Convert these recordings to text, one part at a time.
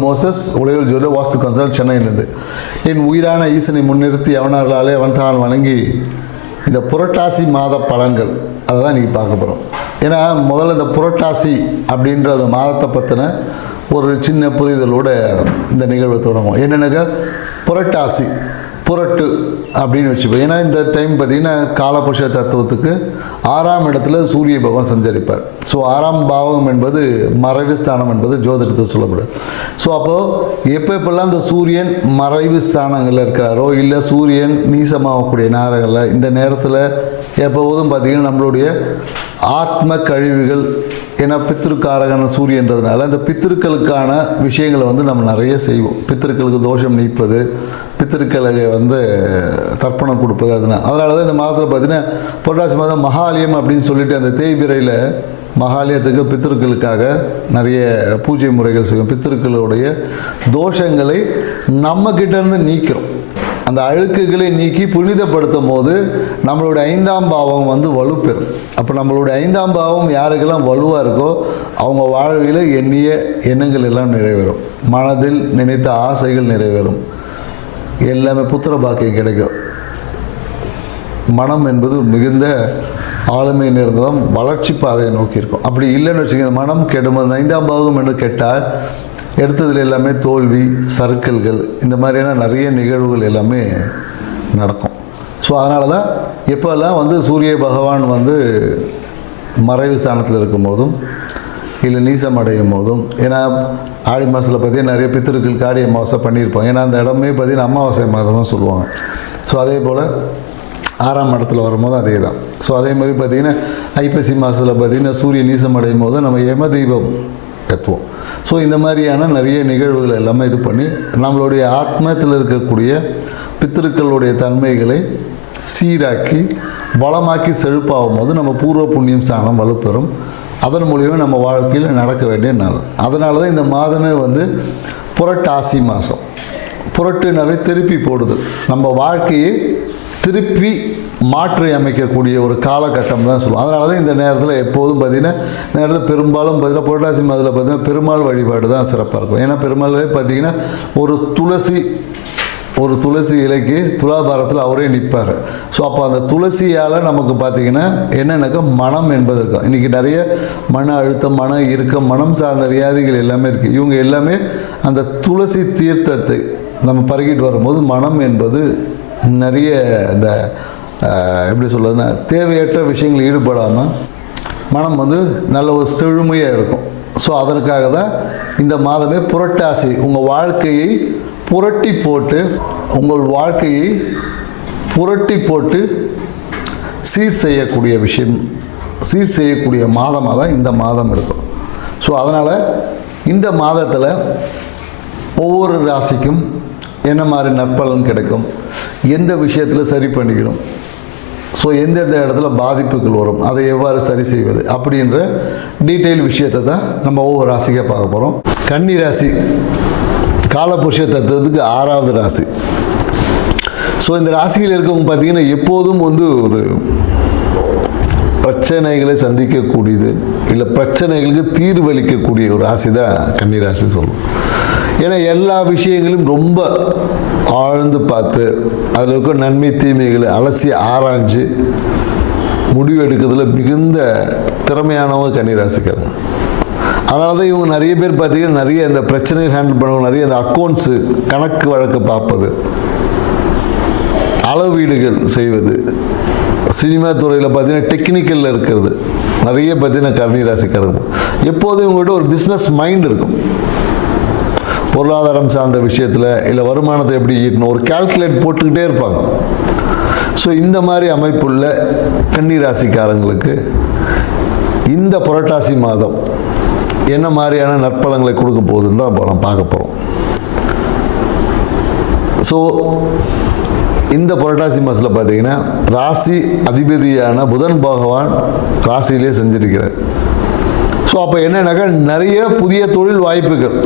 உங்கள் மோசஸ் உலகில் ஜோதிட வாஸ்து கன்சல்ட் சென்னையிலிருந்து. என் உயிரான ஈசனை முன்னிறுத்தி அவனார்களாலே அவன் தான் வணங்கி இந்த புரட்டாசி மாத பலன்கள் அதை தான் இன்றைக்கி பார்க்க போகிறோம். ஏன்னா முதல்ல இந்த புரட்டாசி அப்படின்ற அந்த மாதத்தை பற்றின ஒரு சின்ன புரிதலோடு இந்த நிகழ்வை தொடங்கும். என்னென்னாக்கா புரட்டாசி புரட்டு அப்படின்னு வச்சுப்போம். ஏன்னா இந்த டைம் பார்த்திங்கன்னா காலபுருஷ தத்துவத்துக்கு 6ஆம் இடத்துல சூரிய பகவான் சஞ்சரிப்பார். ஸோ 6ஆம் பாவம் என்பது மறைவு ஸ்தானம் என்பது ஜோதிடத்தில் சொல்லப்படும். ஸோ அப்போது எப்போல்லாம் இந்த சூரியன் மறைவு ஸ்தானங்களில் இருக்கிறாரோ இல்லை சூரியன் நீசமாகக்கூடிய நேரங்களில் இந்த நேரத்தில் எப்போதும் பார்த்திங்கன்னா நம்மளுடைய ஆத்ம கழிவுகள், ஏன்னா பித்திருக்காரகன சூரியன்றதுனால இந்த பித்திருக்களுக்கான விஷயங்களை நம்ம நிறைய செய்வோம். பித்திருக்களுக்கு தோஷம் நீப்பது, பித்திருக்களுக்கு தர்ப்பணம் கொடுப்பது. அதனால தான் இந்த மாதத்தில் பார்த்திங்கன்னா புரட்டாசி மாதம் மகாலயம் அப்படின்னு சொல்லிட்டு அந்த தேய்பிரையில் மகாலயத்துக்கு பித்திருக்களுக்காக நிறைய பூஜை முறைகள் செய்வோம். பித்திருக்களுடைய தோஷங்களை நம்மக்கிட்டேருந்து நீக்கிறோம். அந்த அழுக்குகளை நீக்கி புனிதப்படுத்தும் போது நம்மளுடைய 5ஆம் பாவம் வலுப்பெறும். அப்போ நம்மளுடைய 5ஆம் பாவம் யாருக்கெல்லாம் வலுவாக இருக்கோ அவங்க வாழ்வில் எண்ணிய எண்ணங்கள் எல்லாம் நிறைவேறும், மனதில் நினைத்த ஆசைகள் நிறைவேறும், எல்லாமே புத்திர பாக்கியம் கிடைக்கும். மனம் என்பது மிகுந்த ஆளுமை நிறைந்ததும் வளர்ச்சி பாதையை நோக்கி இருக்கும். அப்படி இல்லைன்னு வச்சுக்கோங்க, மனம் கெடும்போது 5ஆம் பாவம் என்று கெட்டால் எடுத்ததில் எல்லாமே தோல்வி, சர்க்கிள்கள், இந்த மாதிரியான நிறைய நிகழ்வுகள் எல்லாமே நடக்கும். ஸோ அதனால தான் எப்போல்லாம் சூரிய பகவான் மறைவு ஸ்தானத்தில் இருக்கும் போதும் இல்லை நீசம் அடையும் போதும், ஏன்னா ஆடி மாதத்தில் பார்த்தீங்கன்னா நிறைய பித்திருக்களுக்கு ஆடி அமாவாசை பண்ணியிருப்பாங்க. ஏன்னா அந்த இடமே பார்த்தீங்கன்னா அமாவாசை மாதம் தான் சொல்லுவாங்க. ஸோ அதே போல் 6ஆம் இடத்துல வரும்போது அதே தான். ஸோ அதே மாதிரி பார்த்திங்கன்னா ஐப்பசி மாதத்தில் பார்த்திங்கன்னா சூரிய நீசம் அடையும் போது நம்ம யம தெய்வம் ஏற்றுவோம். ஸோ இந்த மாதிரியான நிறைய நிகழ்வுகள் எல்லாமே இது பண்ணி நம்மளுடைய ஆத்மத்தில் இருக்கக்கூடிய பித்திருக்களுடைய தன்மைகளை சீராக்கி வளமாக்கி செழிப்பாகும் போது நம்ம பூர்வ புண்ணியம் ஸ்தானம் வலுப்பெறும். அதன் மூலியமாக நம்ம வாழ்க்கையில் நடக்க வேண்டிய நாள். அதனால தான் இந்த மாதமே புரட்டாசி மாதம். புரட்டுனாவே திருப்பி போடுது, நம்ம வாழ்க்கையை திருப்பி மாற்றி அமைக்கக்கூடிய ஒரு காலகட்டம் தான் சொல்லுவோம். அதனால தான் இந்த நேரத்தில் எப்போதும் பார்த்திங்கன்னா இந்த நேரத்தில் பெரும்பாலும் பார்த்திங்கன்னா புரட்டாசி மாதத்தில் பார்த்திங்கன்னா பெருமாள் வழிபாடு தான் சிறப்பாக இருக்கும். ஏன்னா பெருமாளே பார்த்திங்கன்னா ஒரு துளசி இலைக்கு துலாபாரத்தில் அவரே நிற்பார். ஸோ அப்போ அந்த துளசியால் நமக்கு பார்த்திங்கன்னா என்னென்னாக்கா மனம் என்பது இருக்கும். இன்றைக்கி நிறைய மன அழுத்தம், மன இறுக்கம், மனம் சார்ந்த வியாதிகள் எல்லாமே இருக்குது. இவங்க எல்லாமே அந்த துளசி தீர்த்தத்தை நம்ம பருகிட்டு வரும்போது மனம் என்பது நிறைய இந்த எப்படி சொல்கிறதுன்னா தேவையற்ற விஷயங்கள் ஈடுபடாமல் மனம் நல்ல ஒரு செழுமையாக இருக்கும். ஸோ அதற்காக தான் இந்த மாதமே புரட்டாசி உங்கள் வாழ்க்கையை புரட்டி போட்டு சீர் செய்யக்கூடிய விஷயம், சீர் செய்யக்கூடிய மாதமாக தான் இந்த மாதம் இருக்கும். ஸோ அதனால் இந்த மாதத்தில் ஒவ்வொரு ராசிக்கும் என்ன மாதிரி நற்பலன் கிடைக்கும், எந்த விஷயத்தில் சரி பண்ணிக்கணும், ஸோ எந்தெந்த இடத்துல பாதிப்புகள் வரும், அதை எவ்வாறு சரி செய்வது அப்படின்ற டீட்டெயில் விஷயத்தை தான் நம்ம ஒவ்வொரு ராசிக்காக பார்க்க போகிறோம். கன்னி ராசி காலபுருஷ தத்துவத்துக்கு 6ஆவது ராசி. ஸோ இந்த ராசியில் இருக்கவங்க பார்த்திங்கன்னா எப்போதும் ஒரு பிரச்சனைகளை சந்திக்கக்கூடியது, இல்லை பிரச்சனைகளுக்கு தீர்வளிக்கக்கூடிய ஒரு ராசி தான் கன்னி ராசின்னு சொல்லுவோம். ஏன்னா எல்லா விஷயங்களும் ரொம்ப ஆழ்ந்து பார்த்து அதில் இருக்க நன்மை தீமைகளை அலசி ஆராய்ஞ்சு முடிவு எடுக்கிறதுல மிகுந்த திறமையானவங்க கன்னிராசிக்காரங்க. அதனால தான் இவங்க நிறைய பேர் பார்த்திங்கன்னா நிறைய இந்த பிரச்சனைகள் ஹேண்டில் பண்ணுவாங்க. நிறைய இந்த அக்கௌண்ட்ஸு கணக்கு வழக்கு பார்ப்பது, அளவீடுகள் செய்வது, சினிமா துறையில் பார்த்திங்கன்னா டெக்னிக்கலில் இருக்கிறது நிறைய பார்த்திங்கன்னா கன்னிராசிக்காரங்க. எப்போதும் இவங்கள்ட்ட ஒரு பிஸ்னஸ் மைண்ட் இருக்கும். பொருளாதாரம் சார்ந்த விஷயத்தில் இல்லை வருமானத்தை எப்படி ஈட்டணும் ஒரு கால்குலேட் போட்டுக்கிட்டே இருப்பாங்க. ஸோ இந்த மாதிரி அமைப்புள்ள கன்னிராசிக்காரங்களுக்கு இந்த புரட்டாசி மாதம் என்ன மாதிரியான நற்பலங்களை கொடுக்க போகுதுன்னு தான் நம்ம பார்க்க போகிறோம். ஸோ இந்த புரட்டாசி மாதத்தில் பார்த்தீங்கன்னா ராசி அதிபதியான புதன் பகவான் ராசியிலே செஞ்சிருக்கிறார். ஸோ அப்போ என்னன்னாக்கா நிறைய புதிய தொழில் வாய்ப்புகள்,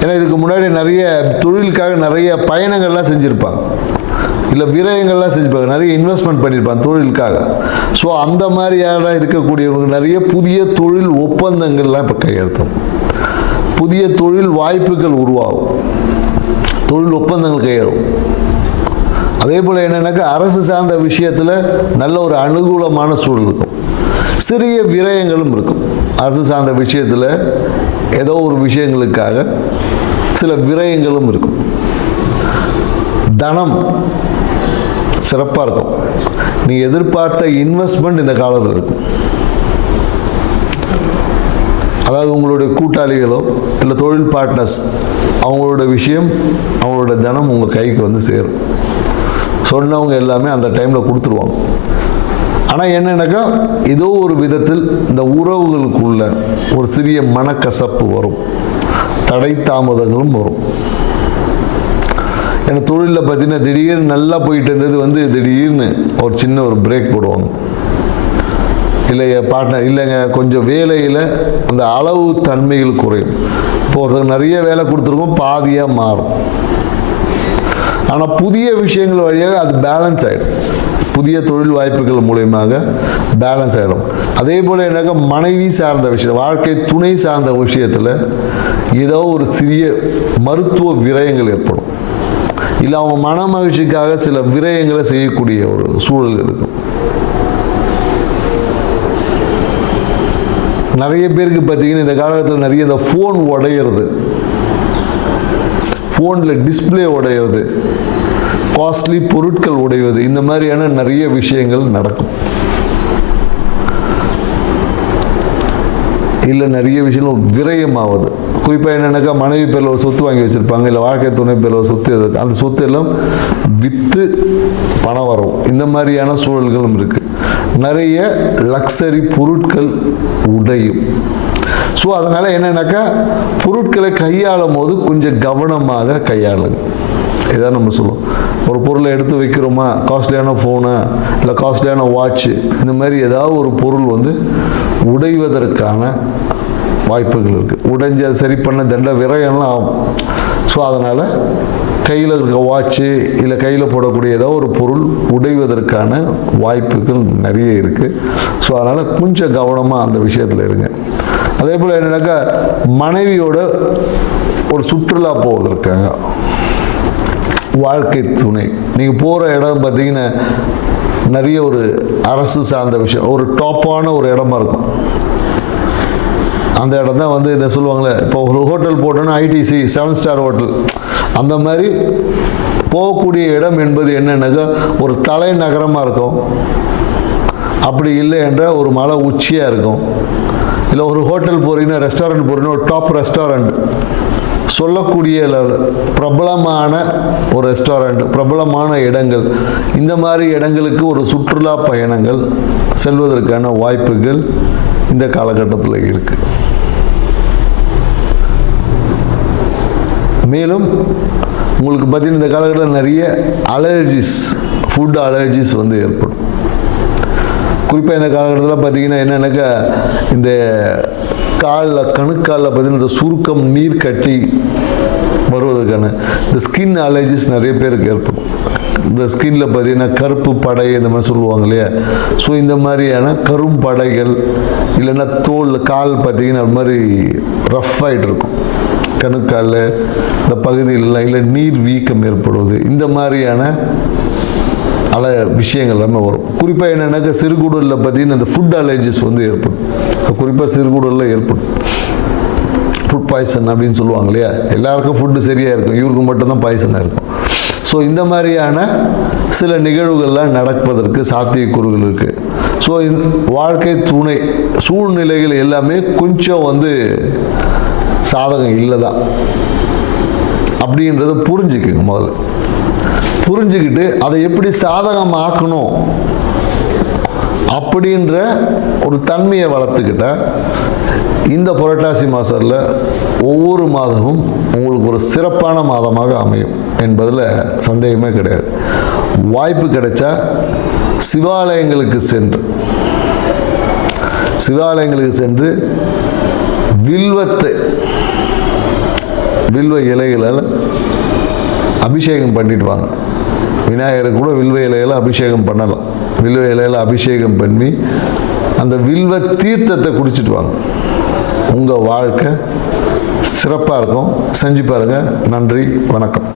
ஏன்னா இதுக்கு முன்னாடி நிறைய தொழிலுக்காக நிறைய பயணங்கள்லாம் செஞ்சுருப்பாங்க, இல்லை விரயங்கள்லாம் செஞ்சுருப்பாங்க, நிறைய இன்வெஸ்ட்மெண்ட் பண்ணியிருப்பாங்க தொழிலுக்காக. ஸோ அந்த மாதிரியான இருக்கக்கூடியவங்க நிறைய புதிய தொழில் ஒப்பந்தங்கள்லாம் இப்போ கையெழுத்தும். புதிய தொழில் வாய்ப்புகள் உருவாகும், தொழில் ஒப்பந்தங்கள் கையாளும். அதே போல் என்னென்னாக்கா அரசு சார்ந்த விஷயத்தில் நல்ல ஒரு அனுகூலமான சூழல் இருக்கும். சிறிய விரயங்களும் இருக்கும். அரசு சார்ந்த விஷயத்தில் ஏதோ ஒரு விஷயங்களுக்காக சில விரயங்களும் இருக்கும். தனம் சிறப்பாக இருக்கும். நீங்கள் எதிர்பார்த்த இன்வெஸ்ட்மெண்ட் இந்த காலத்தில் இருக்கும். அதாவது உங்களுடைய கூட்டாளிகளோ இல்லை தொழில் பார்ட்னர்ஸ் அவங்களோட விஷயம், அவங்களோட தனம் உங்கள் கைக்கு வந்து சேரும். சொன்னவங்க எல்லாமே அந்த டைமில் கொடுத்துருவாங்க. ஆனால் என்னென்னாக்கா ஏதோ ஒரு விதத்தில் இந்த உறவுகளுக்குள்ள ஒரு சிறிய மனக்கசப்பு வரும், தடை தாமதங்களும் வரும். ஏன்னா தொழிலில் பார்த்தீங்கன்னா திடீர்னு நல்லா போயிட்டு இருந்தது வந்து திடீர்னு ஒரு சின்ன ஒரு பிரேக் போடுவாங்க. இல்லைங்க பார்ட்னர் இல்லைங்க கொஞ்சம் வேலையில் அந்த அளவு தன்மைகள் குறையும். இப்போ ஒருத்தர் நிறைய வேலை கொடுத்துருக்கோம், பாதியாக மாறும். ஆனால் புதிய விஷயங்கள் வழியாக அது பேலன்ஸ் ஆகிடும். புதிய தொழில் வாய்ப்புகள் மூலயமாக பேலன்ஸ் ஆகிடும். அதே போல் எனக்கு மனைவி சார்ந்த விஷயம், வாழ்க்கை துணை சார்ந்த விஷயத்தில் ஏதோ ஒரு சிறிய மருத்துவ விரயங்கள் ஏற்படும். இல்லை அவங்க மன மகிழ்ச்சிக்காக சில விரயங்களை செய்யக்கூடிய ஒரு சூழல் இருக்கும். நிறைய பேருக்கு பார்த்தீங்கன்னா இந்த காலகட்டத்தில் நிறைய இந்த ஃபோன் உடையிறது, ஃபோனில் டிஸ்பிளே உடையிறது, காஸ்ட்லி பொருட்கள் உடைவது, இந்த மாதிரியான நிறைய விஷயங்கள் நடக்கும். இல்லை நிறைய விஷயங்கள் விரயமாவது. குறிப்பாக என்னென்னாக்கா மனைவி பேரில் ஒரு சொத்து வாங்கி வச்சுருப்பாங்க, இல்லை வாழ்க்கை துணை பேரில் ஒரு சொத்து எது, அந்த சொத்து எல்லாம் விற்று பணம் வரும். இந்த மாதிரியான சூழல்களும் இருக்குது. நிறைய லக்ஸரி பொருட்கள் உடையும். ஸோ அதனால் என்னென்னாக்கா பொருட்களை கையாளும் போது கொஞ்சம் கவனமாக கையாளுங்க. இதான் நம்ம சொல்லுவோம். ஒரு பொருளை எடுத்து வைக்கிறோமா, காஸ்ட்லியான ஃபோனு இல்லை காஸ்ட்லியான வாட்சு, இந்த மாதிரி ஏதாவது ஒரு பொருள் வந்து உடைவதற்கான வாய்ப்புகள் இருக்குது. உடைஞ்சு அதை சரி பண்ண தண்ட விரயம்லாம் ஆகும். ஸோ அதனால் கையில் இருக்க வாட்சு இல்லை கையில் போடக்கூடிய ஏதோ ஒரு பொருள் உடைவதற்கான வாய்ப்புகள் நிறைய இருக்குது. ஸோ அதனால் கொஞ்சம் கவனமாக அந்த விஷயத்தில் இருங்க. அதே போல் என்னன்னாக்கா மனைவியோட ஒரு சுற்றுலா போவதற்காக வாழ்க்கை துணை நீங்கள் போகிற இடம் பார்த்தீங்கன்னா நிறைய ஒரு அரசு சார்ந்த விஷயம், ஒரு டாப்பான ஒரு இடமா இருக்கும். அந்த இடம் தான் வந்து இதை சொல்லுவாங்களே, இப்போ ஒரு ஹோட்டல் போட்டோன்னா ஐடிசி 7 ஸ்டார் ஹோட்டல், அந்த மாதிரி போகக்கூடிய இடம் என்பது என்னென்னாக்கா ஒரு தலைநகரமாக இருக்கும். அப்படி இல்லை என்ற ஒரு மலை உச்சியாக இருக்கும். இல்லை ஒரு ஹோட்டல் போகிறீங்கன்னா, ரெஸ்டாரண்ட் போகிறீங்கன்னா ஒரு டாப் ரெஸ்டாரண்ட் சொல்லக்கூடிய பிரபலமான ஒரு ரெஸ்டாரண்ட், பிரபலமான இடங்கள், இந்த மாதிரி இடங்களுக்கு ஒரு சுற்றுலா பயணங்கள் செல்வதற்கான வாய்ப்புகள் இந்த காலகட்டத்தில் இருக்கு. மேலும் உங்களுக்கு பார்த்தீங்கன்னா இந்த காலகட்டத்தில் நிறைய அலர்ஜிஸ், ஃபுட் அலர்ஜிஸ் வந்து ஏற்படும். குறிப்பாக இந்த காலகட்டத்தில் பார்த்தீங்கன்னா என்னென்னாக்கா இந்த காலில் கணுக்காலில் பார்த்தீங்கன்னா இந்த சுருக்கம், நீர் கட்டி வருவதற்கான இந்த ஸ்கின் அலர்ஜிஸ் நிறைய பேருக்கு ஏற்படும். இந்த ஸ்கின்ல பார்த்தீங்கன்னா கருப்பு படை இந்த மாதிரி சொல்லுவாங்க இல்லையா. ஸோ இந்த மாதிரியான கரும்படைகள் இல்லைன்னா தோல் கால் பார்த்தீங்கன்னா அது மாதிரி ரஃப் ஆகிட்டு இருக்கும். கணுக்கால் இந்த பகுதியிலலாம் இல்லை நீர் வீக்கம் ஏற்படுவது, இந்த மாதிரியான விஷயங்கள் எல்லாமே வரும். குறிப்பாக என்னென்னாக்கா சிறுகுடலில் பார்த்தீங்கன்னா இந்த ஃபுட் அலர்ஜிஸ் வந்து ஏற்படும். குறிப்பாக சிறுகுடலில் ஏற்படும். ஃபுட் பாய்சன் அப்படின்னு சொல்லுவாங்க இல்லையா. எல்லாருக்கும் ஃபுட்டு சரியாக இருக்கும், இவருக்கு மட்டும்தான் பாய்சனாக இருக்கும். ஸோ இந்த மாதிரியான சில நிகழ்வுகள்லாம் நடப்பதற்கு சாத்தியக்கூறுகள் இருக்குது. ஸோ வாழ்க்கை துணை சூழ்நிலைகள் எல்லாமே கொஞ்சம் வந்து சாதகம் இல்லை தான் அப்படின்றத புரிஞ்சுக்குங்க. முதல்ல புரிஞ்சுக்கிட்டு அதை எப்படி சாதகமாக்கணும் அப்படின்ற ஒரு தன்மையை வளர்த்துக்கிட்ட இந்த புரட்டாசி மாதத்தில் ஒவ்வொரு மாதமும் உங்களுக்கு ஒரு சிறப்பான மாதமாக அமையும் என்பதில் சந்தேகமே கிடையாது. வாய்ப்பு கிடைச்சா சிவாலயங்களுக்கு சென்று வில்வ இலைகளால் அபிஷேகம் பண்ணிட்டு வாங்க. விநாயகருக்கு கூட வில்வ இலையில அபிஷேகம் பண்ணலாம். வில்வ இலையில அபிஷேகம் பண்ணி அந்த வில்வ தீர்த்தத்தை குடிச்சிட்டு வாங்க. உங்கள் வாழ்க்கை சிறப்பாக இருக்கும். செஞ்சு பாருங்கள். நன்றி, வணக்கம்.